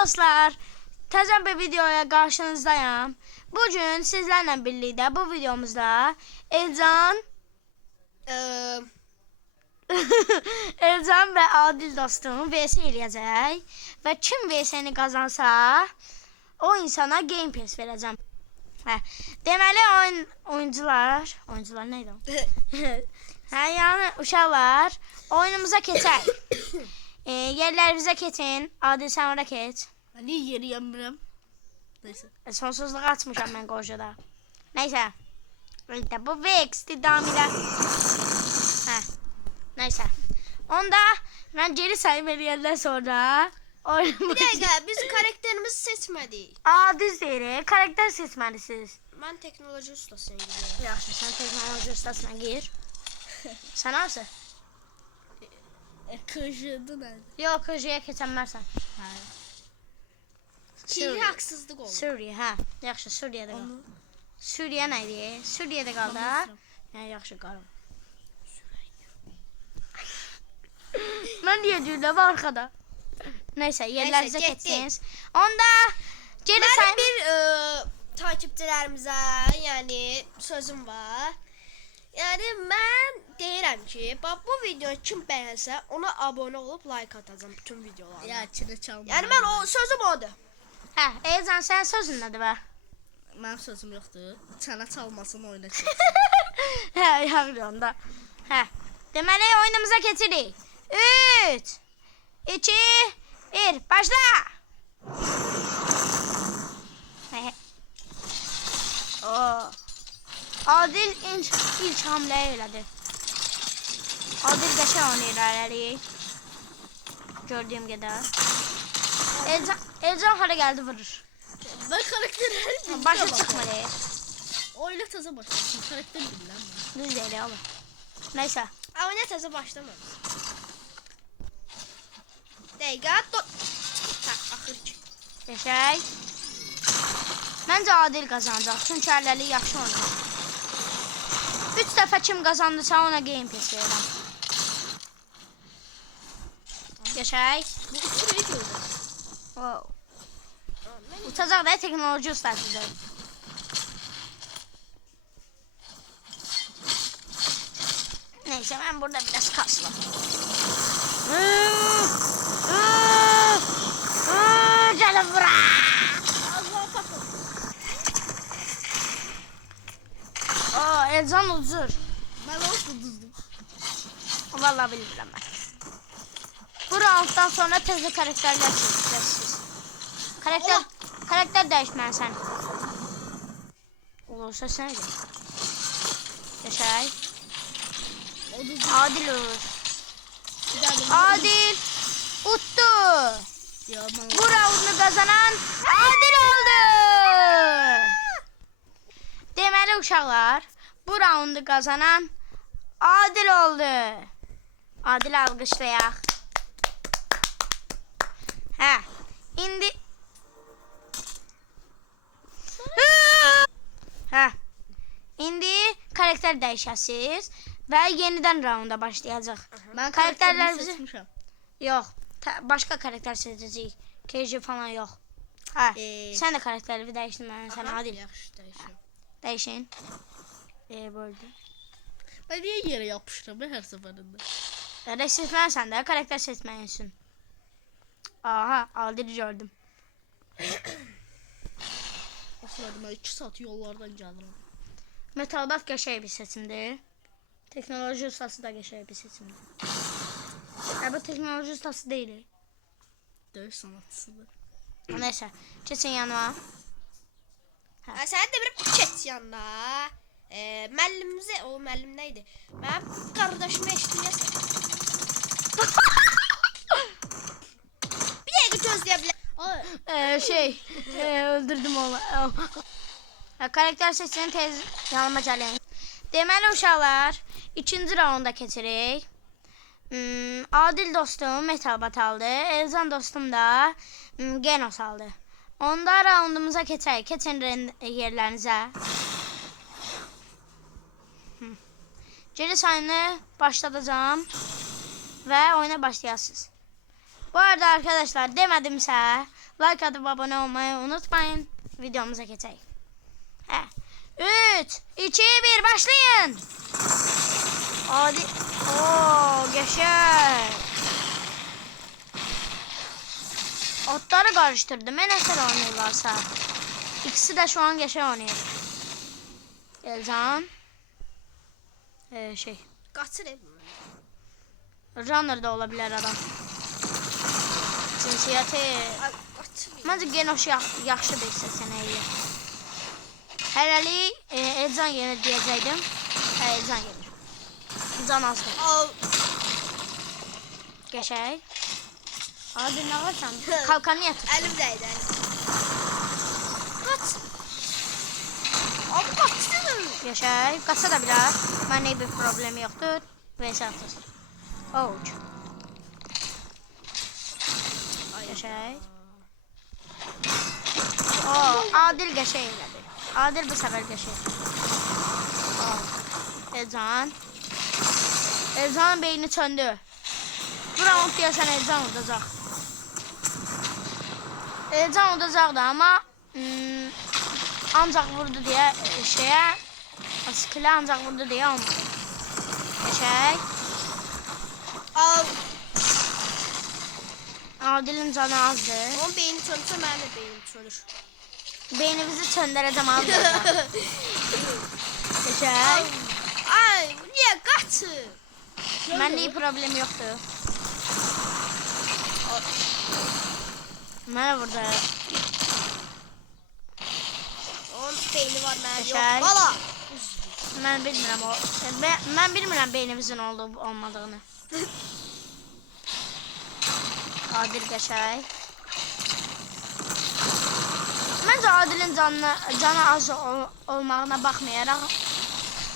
dostlar, təzə bir videoya qarşınızdayım. Bugün sizlərlə birlikdə bu videomuzda Elcan Elcan və Adil dostum vs eləyəcək və kim vs-ni qazansa o insana Game Pass verəcəm. Deməli oyuncular neydi o? Yəni uşaqlar oyunumuza keçək. Yerlərinizə keçin. Adil sən ora keç. Hani yeri yemiyorum. Neyse. Sonsuzluğa açmışam mən qojada. Neysə. İşte bu Vex iddiamıyla. Neysə. Onda mən geri sayım eləyəndən sonra Bir dakika biz karakterimizi seçmedik. Düz deyir. Karakter seçməlisiniz. Ben teknoloji ustasıyım gidiyorum. Yaxşı, sən texnoloji ustasına gir. Sən hansı? Kıжırdı nerede? Yox, kıjıya keçənmərsən. Kirli haksızlık oldu. Suriye, hə. Yaxşı, Suriyədə qal. Suriye nədir? Suriyədə qal da. Yəni yaxşı qalım. Mən niyə deyirəm arxada? Neysə, yerlərinizə keçsiniz. Onda geri Ben sayın. bir takipçilerimize yani sözüm var. Yani ben deyirəm ki, bax bu videoyu kim bəyənsə ona abone olup like atacağım bütün videolara. Ya çile çalma. Yani ben o sözüm odur. Hə, Elcan sən sözün nədir bə? Mənim sözüm yoxdur. Çənə çalmasın oyuna çək. Hə, yaxşı onda. Hə. Deməli oyunumuza keçirik. 3 2 1 başla. O. Adil ilk hamleyi elədi. Adil qəşəng oynayır irəli. Gördüyüm qədər. Elcan hara gəldi vurur. Ben karakterleri Başa çıxmadı. Oyuna taza başlasın. Karakter bilmem. Düz deyil oğlum. Neysə. Oyuna təzə başlamamış. Dəqiqə dur. Axır ki. Geçək. Məncə Adil qazanacaq. Çünki əlləri yaxşı oynayır. 3 dəfə kim qazandısa ona Game Pass verirəm. Geçək. Bu süreyi gördüm. Wow. Uçacaq da teknoloji ustasıdır. Neyse ben burada biraz kaslam. Canım bırak. Elcan uzur. Ben olsun düzdüm. Vallahi bilmirəm mən. Bu rounddan sonra təzə karakterlər seçəcəksiniz. Karakter dəyişməlisən. Olursa sən də. Yaşay. Adil olur. Adil uttu. Ya ben Bu roundu kazanan Adil oldu. Deməli uşaqlar, bu roundu kazanan Adil oldu. Adil alqışlayaq. Hə. İndi İndi karakter dəyişəsiz və yenidən raunda başlayacaq. ben Karakterlerimizi- karakterleri seçmişim. Yox, başqa karakter seçəcəyik. KJ falan yox. Hə. Sən də karakterləri dəyişdin mən sən Adil. Yaxşı dəyişim. Dəyişin. Böyle. Ben niye yere yapıştım her seferinde? Seçməlisən də karakter seçməlisən. Aha, Adil'i gördüm. O sırada ben 2 saat yollardan geldim. Metalbat qəşəng bir seçimdir. Teknoloji ustası da qəşəng bir seçimdir. Bu teknoloji ustası deyil. Dövüş sanatçısıdır. Neysə, keçin yanıma. Ha, sen de bir keç yanına. Müəllimimize, o müəllim neydi? Benim kardeşime eşitmeyəsən. Bir dəqiqə gözləyə Öldürdüm onu. Karakter seçin tez yanıma gəlin. Deməli uşaqlar, ikinci raunda keçirik. Adil dostum Metalbat aldı. Elcan dostum da Genos aldı. Onda raundumuza keçək. Keçin yerlərinizə. Geri sayımını başladacağım və oyuna başlayasınız. Bu arada arkadaşlar demedimse like atıp abone olmayı unutmayın. Videomuza geçelim. 3, 2, 1 başlayın. Hadi. Oo, geçer. Otları karıştırdım. Ben eser oynuyorlarsa. İkisi de şu an geçer oynuyor. Elcan. Qaçır ev. Runner da olabilir adam. Cinsiyeti. Ay, qaçır. Məncə Genoş yaxşı bir seçeneği. Hələlik Elcan yenə deyəcəkdim. Elcan gelir. Can azdı. Al. Geçək. Abi ne varsan? Kalkanı yatır. Əlimdəydi. Qaç. Abi qaçır. Geçək. Qaça da biraz. Mənə bir problemi yoxdur. Vs atır. Ouch. Geçək. Adil geçək elədi. Adil bu sefer geçək. Elcan. Elcanın beyni söndü. Bu round deyəsən Elcan udacaq. Elcan udacaqdı ama ancaq vurdu diye skill'e ancaq vurdu diye olmadı. Geçək. Al. Adil'in canı azdı. Onun beyni sönürsə mənim də beynim sönür. Beynimizi söndürəcəm Adil. Geçək. Ay, niyə qaçır? Mənlik problemi yoxdur. Mənə vurdu. Onun beyni var mənim Geçək. yox. Bala. Mən bilmirəm o. Mən bilmirəm beynimizin olmadığını. Adil geçək. Məncə Adilin canı az olmağına baxmayaraq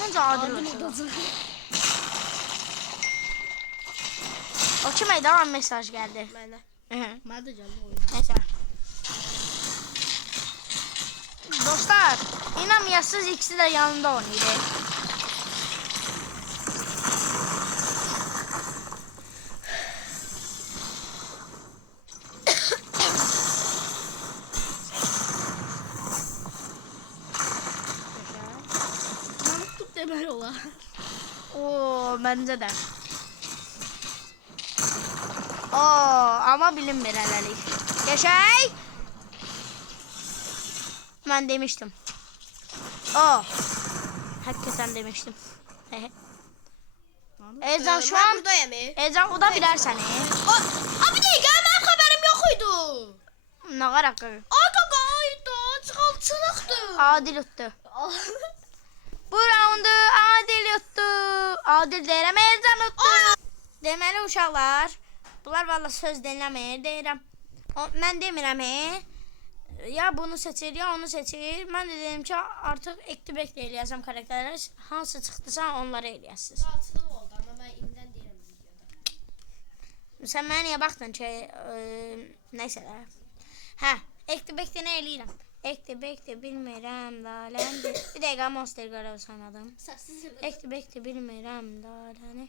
məncə Adil olacaq. O kimə idi? Ama mesaj geldi. Mənə. Mən də gəldim oyun. Neyse. Dostlar, inanmayasınız ikisi de yanında oynuyor. Unuttuk demək olar. Oo, bence de. Oo, ama bilinmir hələlik. Geçək. Ben demiştim. Oo. Hakikaten demiştim. Ezan şu Mən an buradayım. Ezan o da bilir seni. Abi dəqiqə, mənim xəbərim yox idi. Ne kadar akıllı. Ay qaqa, ayda, çıxalçılıqdır. Adil uttu. Bu roundu Adil yuttu. Adil deyirəm, Ezan uttu. Deməli uşaqlar, bunlar valla söz dinləmir. Deyirəm, mən demirəm, ya bunu seçir, ya onu seçir. Mən də dedim ki, artıq ektibeklə eləyəcəm karakterləri. Hansı çıxdısa onları eləyəsiniz. Çıxalçılıq oldu, amma mən indidən deyirəm videoda. Sən mənə niyə baxdın ki, neysə də. Hə, ektibekdə nə eləyirəm? Ektibekdə bilmirəm, daləndir. Bir dəqiqə Monster Garov saymadım. Səssiz elə. Ektibekdə bilmirəm, daləni.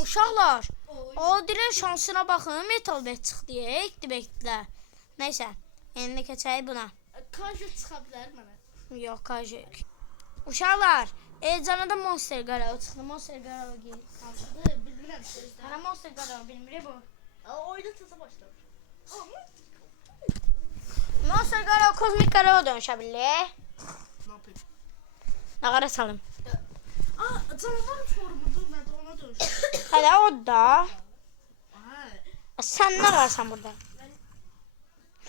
Uşaqlar, Adilin şansına baxın, Metal Bet çıxdı, ektibekdə. Neysə, indi keçək buna. Kaju çıxa bilər mənə. Yox, Kajik. Uşaqlar, Elcana da Monster Garov çıxdı. Monster Garov giy. Bilmirəm sözdə. Hə, Monster Garov bilmir bu. Oyuna təzə başlamış. Monster Garov kozmik Garova dönüşə bilir. Ne yapayım? Nağara salım. Canavar formudur, mən də ona dönüşdüm. Hələ o da. Ay, Sən nə qarsan burada?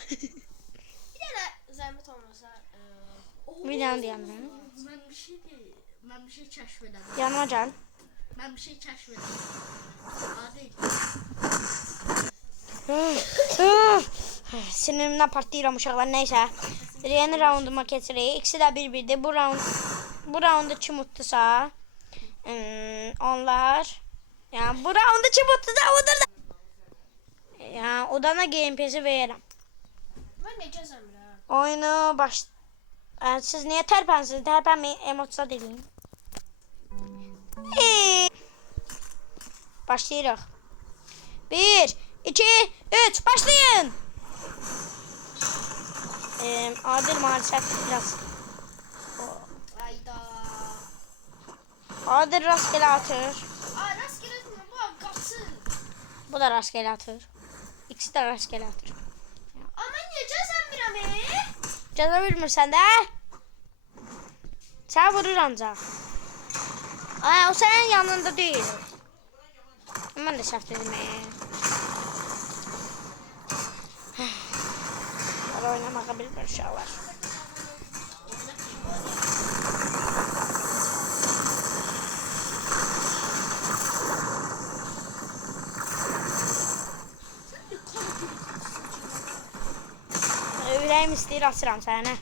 Bir dənə zəhmət olmasa, Bir dənə deyəmirəm. Mən bir şey kəşf elədim. Yanıma gəl. Mən bir şey kəşf elədim. Adil. Sinirimdən partlayıram uşaqlar, neysə. Yeni rounduma keçirik. İkisi də bir-birdir. Bu roundu kim utdusa, onlar, yani bu roundu kim utdusa odur da. Yani odana gamepas'i verirəm. mən necə zəmirəm? Oyunu baş... siz niyə tərpənsiniz? Tərpənməyin, emotsa deyin. başlayırıq. 1, 2, 3, başlayın. Adil maalesef biraz. Ayda. Adil rastgele atır. Ay rastgele etme bu kapsın. Bu da rastgele atır. İkisi de rastgele atır. Ama necə sən bir ami? Ceza bilmirsən də. Sən vurur ancaq. Ay, o sənin yanında deyil. Mən də səhv dedim. Bunlar oynamağa bilmir uşaqlar. Ürəyim istəyir, asıram sənə.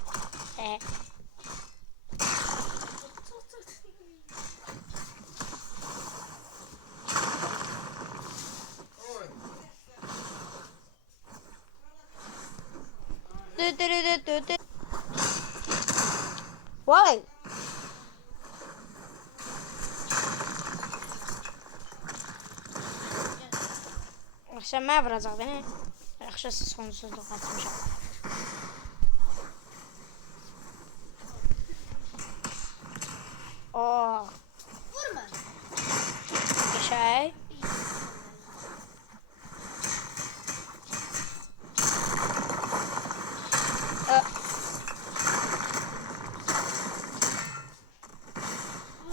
Vay. Yaxşı, mənə vuracaq beni. Yaxşı, sonsuzluq atmışam. Oo, Vurma. şey.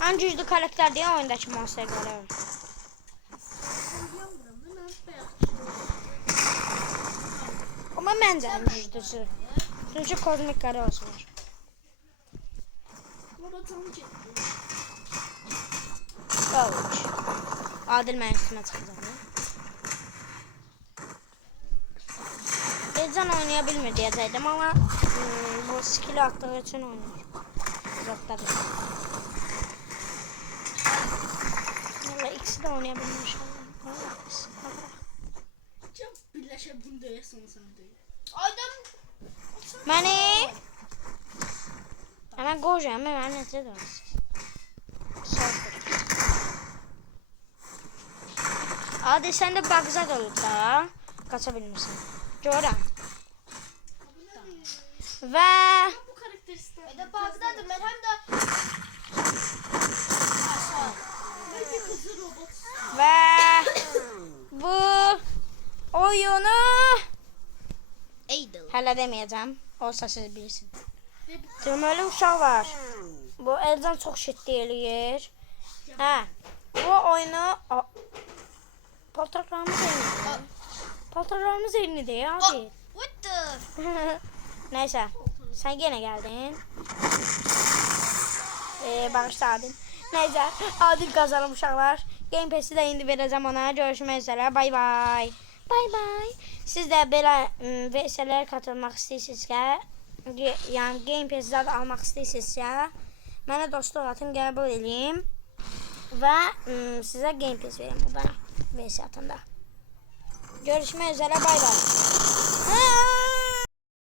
En güçlü karakter diye oyundaki monster görev. Ama bence en güçlüsü. Çünkü kozmik kareosu var. Ouch. Adil mənim üstümə çıxacaq. Elcan oynaya bilmir deyəcəkdim ama bu skill'i attığı için oynayır. Uzaqdadır. Valla ikisi de oynayabilmiş. Birləşə bunu döyəsən sən deyil. Aydan. Məni hemen qoyacağım, hemen necə dönsün. Adi sen de bagzad olup da kaça bilmirsən. Görəm. Və Bu karakteristik. Ayda bazıdadır mən həm də Bəlkə qızı robot. və bu oyunu Aydın. hələ deməyəcəm. Olsa siz bilirsiniz. Deməli uşaq var. Bu Elcan çox şiddi eləyir. Hə. Bu oyunu paltarlarımız eynidir. Paltarlarımız eynidir ya abi. What the? Neyse. Sen gene geldin. Bağışla Adil. Neyse. Adil kazanım uşaqlar. Game Pass'i də indi verəcəm ona. Görüşmək üzrə. Bay bay. Bay bay. Siz də belə VS-lərə katılmaq istəyirsinizsə, yəni Game Pass'i də almaq istəyirsinizsə, mənə dostluq atın, qəbul edeyim. Və sizə Game Pass vereyim burada VS atında. Görüşmək üzrə. Bay bay.